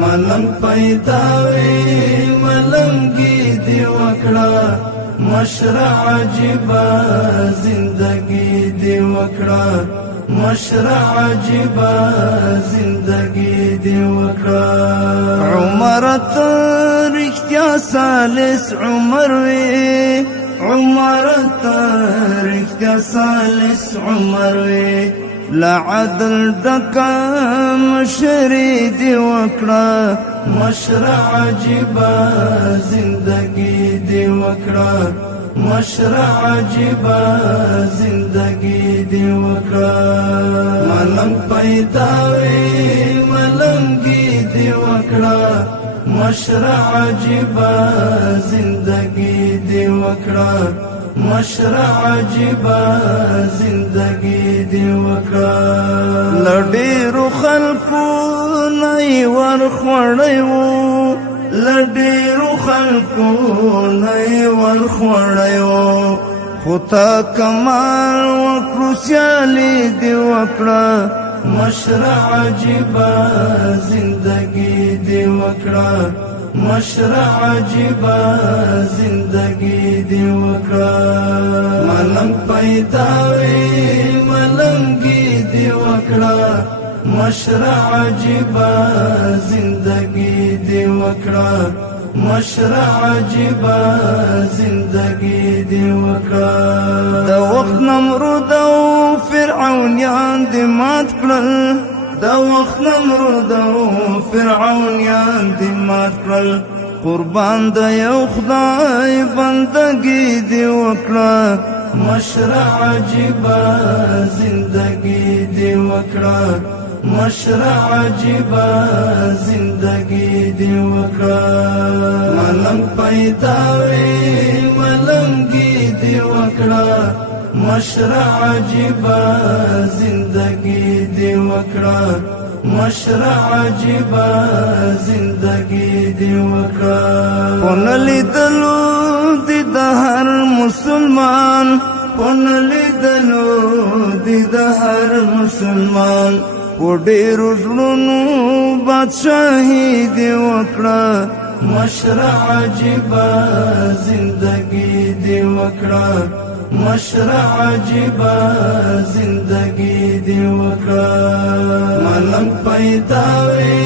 ملنګ پیداوي ملنګي دی وکړه مشرع عجيبه زندگی دی وکړه مشرع عجيبه زندگی دی وکړه عمر ترختیا سالس عمر وی عمر ترختیا سالس عمر وی لا عدل دکا مشری دی وکړه مشرع عجيبه زندگی دی وکړه مشرع عجيبه زندگی دی وکړه ملنګ پیداوي ملنګي دی وکړه مشرع عجيبه زندگی دی وکړه مشرع عجيبه زندگی دی وکړه لډیرو خلکو نه ورخوړیو لډیرو خلکو نه ورخوړیو خو تا کمال وکړو سیالي دی وکړه مشرع عجيبه زندگی دی وکړه مشرع عجيبه زندگی دی وکړه ملنګ پیداوي ملنګي دی وکړه مشرع عجيبه زندگی دی وکړه مشرع عجيبه زندگی دی وکړه د وخت نمرود او فرعونیان دی مات کړل د وخت نمرود او فرعونیان دی مات کړل قربان د یو خدای بندگی دی وکړه مشرع عجيبه زندگی دی وکړه مشرع عجيبه زندگی دی وکړه ملنګ پیداوي ملنګي دی وکړه مشرع عجيبه زندگی دی وکړه مشرع عجيبه زندگی دی وکړه ونلیدلو دی د هر مسلمان ونلیدلو دی د هر مسلمان په ډېرو زړونو بادشاهي دی وکړه مشرع عجيبه زندگی دی وکړه مشرع عجيبه زندگی دی وکړه ملنګ پیداوي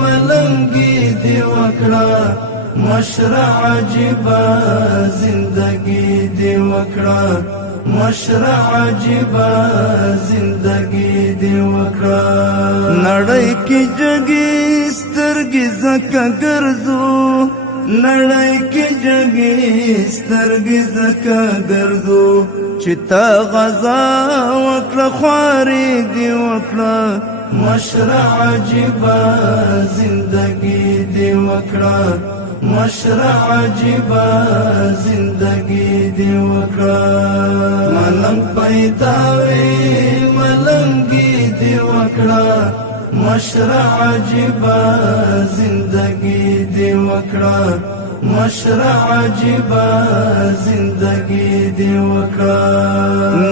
ملنګي دی وکړه مشرع عجيبه زندگی دی وکړه مشرع عجيبه زندگی دی وکړه نړۍ کې جګي سترګې زکه ګرځو نړۍ کې جګي سترګې زکه ګرځو چې تا غزا وکړه خواري دی وکړه مشرع عجيبه زندگی دی وکړه مشرع عجيبه زندگی دی وکړه ملنګ پیداوي ملنګي دی وکړه مشرع عجيبه زندگی دی وکړه مشرع عجيبه زندگی دی وکړه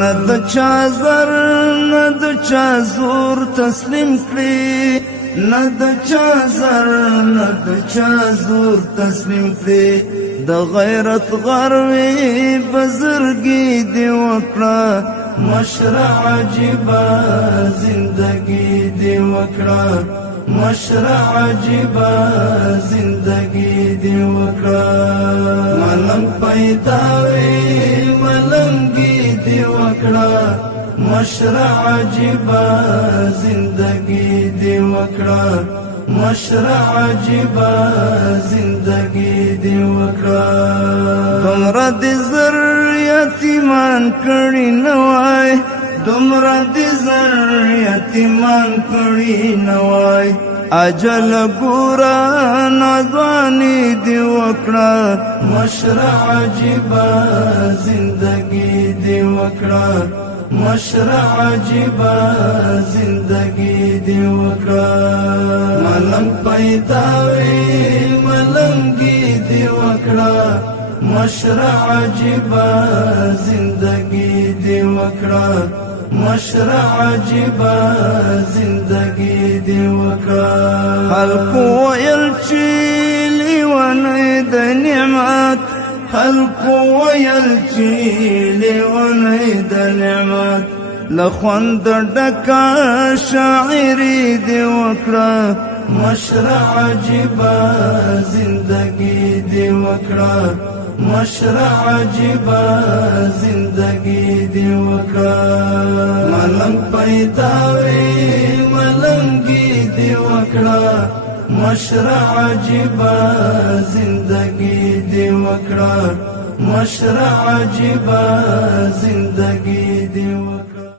نه د چا زر نه د چا زور تسلیم کړي نه د چا زر نه د چا زور تسلیم کړي د غیرت غروي بزرګي دی وکړه مشرع عجيبه زندگی دی وکړه مشرع عجيبه زندگی دی وکړه ملنګ پیداوي ملنګي دی وکړه مشرع عجيبه زندگی دی وکړه مشرع عجيبه زندگی دی وکړه دومره د زر یتیمان کړي نه وای دومره د زر یتیمان کړي نه وای اجل ګوره ناځواني دی وکړه مشرع عجيبه زندگی دی وکړه مشرع عجيبه زندگی دی وکړه ملنګ پیداوي ملنګي دی وکړه مشرع عجيبه زندگی دی وکړه مشرع عجیبه زندگی دی وکړه. خلکو ویل چې لیونی د نعمت، خلکو ویل چې لیونی د نعمت، له خوند ډکه شاعري دی وکړه. مشرع عجیبه زندگی دی وکړه، مشرع عجیبه زندگی دی وکړه. ملنګ پیدا وی ملنګي دی وکړه، مشرع عجیبه زندگی دی وکړه، مشرع عجیبه زندگی دی وکړه.